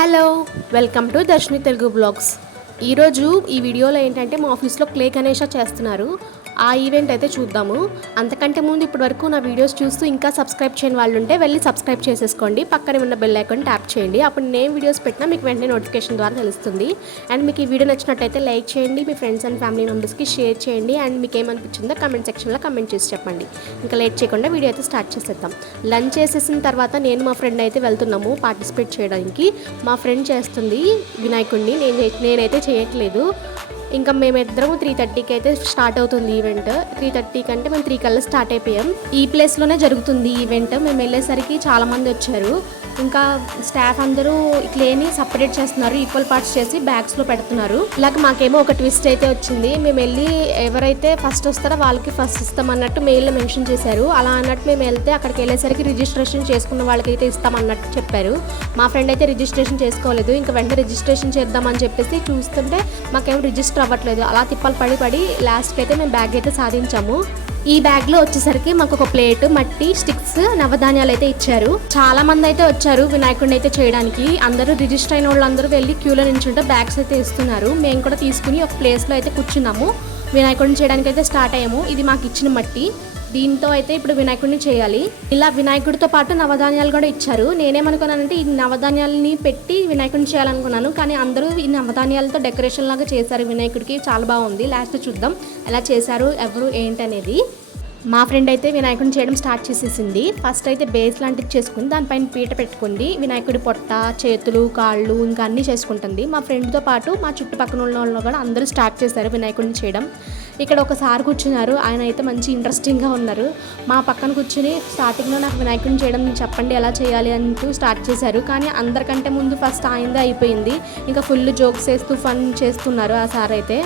Hello, welcome to Darshini Telugu blogs. ఈరోజు ఈ వీడియోలో ఏంటంటే మా ఆఫీస్లో క్లే గణేష చేస్తున్నారు. ఆ ఈవెంట్ అయితే చూద్దాము. అంతకంటే ముందు ఇప్పటి వరకు నా వీడియోస్ చూస్తూ ఇంకా సబ్స్క్రైబ్ చేయని వాళ్ళు ఉంటే వెళ్ళి సబ్స్క్రైబ్ చేసేసుకోండి. పక్కనే ఉన్న బెల్ ఐకాన్ ట్యాప్ చేయండి. అప్పుడు నేను వీడియోస్ పెట్టినా మీకు వెంటనే నోటిఫికేషన్ ద్వారా తెలుస్తుంది. అండ్ మీకు ఈ వీడియో నచ్చినట్టయితే లైక్ చేయండి, మీ ఫ్రెండ్స్ అండ్ ఫ్యామిలీ మెంబర్స్కి షేర్ చేయండి. అండ్ మీకు ఏమనిపించిందో కమెంట్ సెక్షన్లో కమెంట్ చేసి చెప్పండి. ఇంకా లేట్ చేయకుండా వీడియో అయితే స్టార్ట్ చేసేద్దాం. లంచ్ చేసేసిన తర్వాత నేను మా ఫ్రెండ్ అయితే వెళ్తున్నాము పార్టిసిపేట్ చేయడానికి. మా ఫ్రెండ్ చేస్తుంది వినాయకుడిని, నేనైతే చేయట్లేదు. ఇంకా మేమిద్దరం 3:30కి అయితే స్టార్ట్ అవుతుంది ఈవెంట్. 3:30 కంటే మేము 3 కల్లా స్టార్ట్ అయిపోయాం. ఈ ప్లేస్లోనే జరుగుతుంది ఈవెంట్. మేము వెళ్ళేసరికి చాలామంది వచ్చారు. ఇంకా స్టాఫ్ అందరూ క్లేని సపరేట్ చేస్తున్నారు, ఈక్వల్ పార్ట్స్ చేసి బ్యాగ్స్లో పెడుతున్నారు. ఇలాగ మాకేమో ఒక ట్విస్ట్ అయితే వచ్చింది. మేము వెళ్ళి ఎవరైతే ఫస్ట్ వస్తారో వాళ్ళకి ఫస్ట్ ఇస్తాం అన్నట్టు మెయిల్లో మెన్షన్ చేశారు. అలా అన్నట్టు మేము వెళ్తే అక్కడికి వెళ్ళేసరికి రిజిస్ట్రేషన్ చేసుకున్న వాళ్ళకైతే ఇస్తాం అన్నట్టు చెప్పారు. మా ఫ్రెండ్ అయితే రిజిస్ట్రేషన్ చేసుకోలేదు. ఇంకా వెంటనే రిజిస్ట్రేషన్ చేద్దామని చెప్పేసి చూస్తుంటే మాకేమో రిజిస్టర్ అవ్వట్లేదు. అలా తిప్పలు పడి లాస్ట్కి అయితే మేము బ్యాగ్ అయితే సాధించాము. ఈ బ్యాగ్లో వచ్చేసరికి మాకు ఒక ప్లేట్, మట్టి, స్టిక్స్, నవధాన్యాలు అయితే ఇచ్చారు. చాలా మంది అయితే వచ్చారు వినాయకుడిని అయితే చేయడానికి. అందరూ రిజిస్టర్ అయిన వాళ్ళందరూ వెళ్ళి క్యూలో నించుంటే బ్యాగ్స్ అయితే ఇస్తున్నారు. మేము కూడా తీసుకుని ఒక ప్లేస్లో అయితే కూర్చున్నాము. వినాయకుడిని చేయడానికి అయితే స్టార్ట్ అయ్యాము. ఇది మాకు ఇచ్చిన మట్టి, దీంతో అయితే ఇప్పుడు వినాయకుడిని చేయాలి. ఇలా వినాయకుడితో పాటు నవధాన్యాలు కూడా ఇచ్చారు. నేనేమనుకున్నానంటే ఈ నవధాన్యాలని పెట్టి వినాయకుడిని చేయాలనుకున్నాను, కానీ అందరూ ఈ నవధాన్యాలతో డెకరేషన్ లాగా చేశారు వినాయకుడికి. చాలా బాగుంది. లాస్ట్ చూద్దాం ఎలా చేశారు, ఎవరు ఏంటనేది. మా ఫ్రెండ్ అయితే వినాయకుడిని చేయడం స్టార్ట్ చేసేసింది. ఫస్ట్ అయితే బేస్ లాంటిది చేసుకుని దానిపైన పీట పెట్టుకుంది. వినాయకుడి పొట్ట, చేతులు, కాళ్ళు ఇంకా అన్నీ చేసుకుంటుంది. మా ఫ్రెండ్తో పాటు మా చుట్టుపక్కల ఉన్న వాళ్ళు కూడా అందరూ స్టార్ట్ చేశారు వినాయకుడిని చేయడం. ఇక్కడ ఒకసారి కూర్చున్నారు. ఆయన అయితే మంచి ఇంట్రెస్టింగ్గా ఉన్నారు. మా పక్కన కూర్చుని స్టార్టింగ్లో నాకు వినాయకుడిని చేయడం చెప్పండి ఎలా చేయాలి అంటూ స్టార్ట్ చేశారు. కానీ అందరికంటే ముందు ఫస్ట్ ఆయనదే అయిపోయింది. ఇంకా ఫుల్ జోక్స్ వేస్తూ ఫన్ చేస్తున్నారు ఆ సార్ అయితే.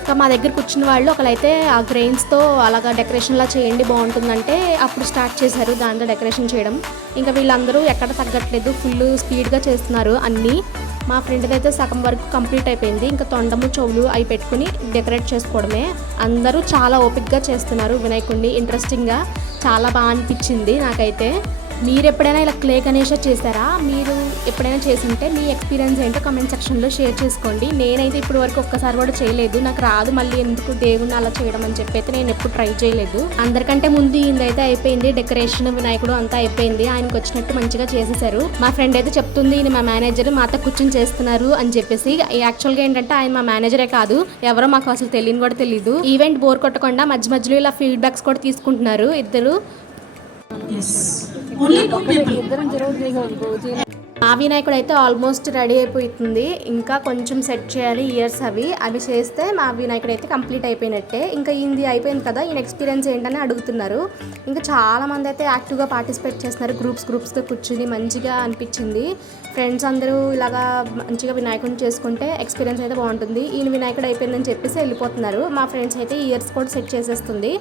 ఇంకా మా దగ్గర కూర్చున్న వాళ్ళు ఒకరైతే ఆ గ్రెయిన్స్తో అలాగా డెకరేషన్లా చేయండి బాగుంటుందంటే అప్పుడు స్టార్ట్ చేశారు దాంతో డెకరేషన్ చేయడం. ఇంకా వీళ్ళందరూ ఎక్కడ తగ్గట్లేదు, ఫుల్ స్పీడ్గా చేస్తున్నారు అన్నీ. మా ఫ్రెండ్ది అయితే సగం వరకు కంప్లీట్ అయిపోయింది. ఇంకా తొండము, చెవులు అవి పెట్టుకుని డెకరేట్ చేసుకోవడమే. అందరూ చాలా ఓపిక్గా చేస్తున్నారు వినాయకుడిని. ఇంట్రెస్టింగ్గా చాలా బాగా అనిపించింది నాకైతే. మీరు ఎప్పుడైనా ఇలా క్లే గణేష చేశారా? మీరు ఎప్పుడైనా చేసుంటే మీ ఎక్స్పీరియన్స్ ఏంటో కమెంట్ సెక్షన్లో షేర్ చేసుకోండి. నేనైతే ఇప్పుడు వరకు ఒక్కసారి కూడా చేయలేదు, నాకు రాదు. మళ్ళీ ఎందుకు దేవుణ్ణి అలా చేయడం అని చెప్పి అయితే నేను ఎప్పుడు ట్రై చేయలేదు. అందరికంటే ముందు ఈయనైతే అయిపోయింది, డెకరేషన్ వినాయకుడు అంతా అయిపోయింది. ఆయనకు వచ్చినట్టు మంచిగా చేసేసారు. మా ఫ్రెండ్ అయితే చెప్తుంది ఈయన మా మేనేజర్, మాతో కూర్చొని చేస్తున్నారు అని చెప్పేసి. యాక్చువల్గా ఏంటంటే ఆయన మా మేనేజరే కాదు, ఎవరో మాకు అసలు తెలియని కూడా తెలియదు. ఈవెంట్ బోర్ కొట్టకుండా మధ్య మధ్యలో ఇలా ఫీడ్బ్యాక్స్ కూడా తీసుకుంటున్నారు ఇద్దరు. ఆ వినాయకుడు అయితే ఆల్మోస్ట్ రెడీ అయిపోతుంది. ఇంకా కొంచెం సెట్ చేయాలి ఇయర్స్ అవి చేస్తే మా వినాయకుడు అయితే కంప్లీట్ అయిపోయినట్టే. ఇంకా ఇది అయిపోయింది కదా, ఈయన ఎక్స్పీరియన్స్ ఏంటని అడుగుతున్నారు. ఇంకా చాలామంది అయితే యాక్టివ్గా పార్టిసిపేట్ చేస్తున్నారు. గ్రూప్స్తో కూర్చుని మంచిగా అనిపించింది. ఫ్రెండ్స్ అందరూ ఇలాగా మంచిగా వినాయకుడిని చేసుకుంటే ఎక్స్పీరియన్స్ అయితే బాగుంటుంది. ఈయన వినాయకుడు అయిపోయిందని చెప్పేసి వెళ్ళిపోతున్నారు. మా ఫ్రెండ్స్ అయితే ఇయర్స్ కూడా సెట్ చేసేస్తుంది.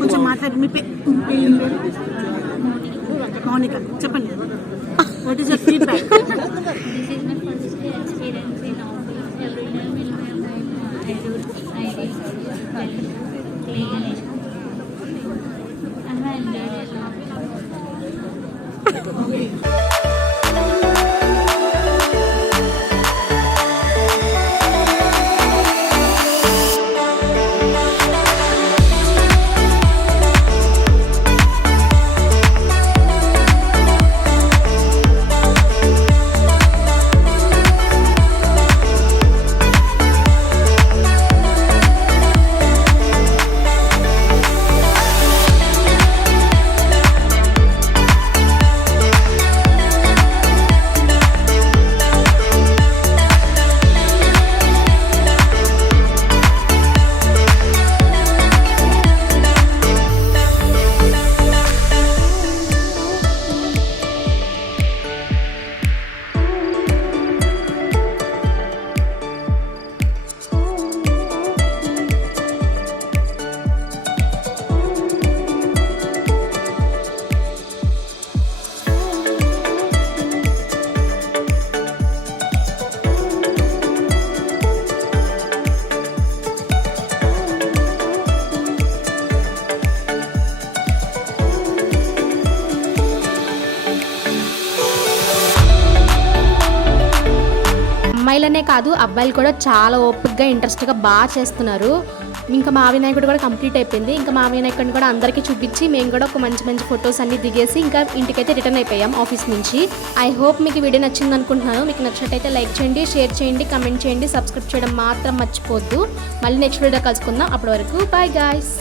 కొంచెం మాట్లాడి మీ మౌనిక చెప్పండి. What is your feedback? This is my first experience in office. Every year I do clay Ganesh. And I enjoyed a lot. Okay. అమ్మాయిలనే కాదు అబ్బాయిలు కూడా చాలా ఓపికగా ఇంట్రెస్ట్గా బాగా చేస్తున్నారు. ఇంకా మా వినాయకుడు కూడా కంప్లీట్ అయిపోయింది. ఇంకా మా వినాయకుడిని కూడా అందరికీ చూపించి మేము కూడా ఒక మంచి మంచి ఫొటోస్ అన్ని దిగేసి ఇంకా ఇంటికైతే రిటర్న్ అయిపోయాం ఆఫీస్ నుంచి. ఐ హోప్ మీకు ఈ వీడియో నచ్చింది అనుకుంటున్నాను. మీకు నచ్చినట్టయితే లైక్ చేయండి, షేర్ చేయండి, కమెంట్ చేయండి, సబ్స్క్రైబ్ చేయడం మాత్రం మర్చిపోవద్దు. మళ్ళీ నెక్స్ట్ వీడియో కలుసుకుందాం. అప్పటి వరకు బాయ్ గాయ్స్.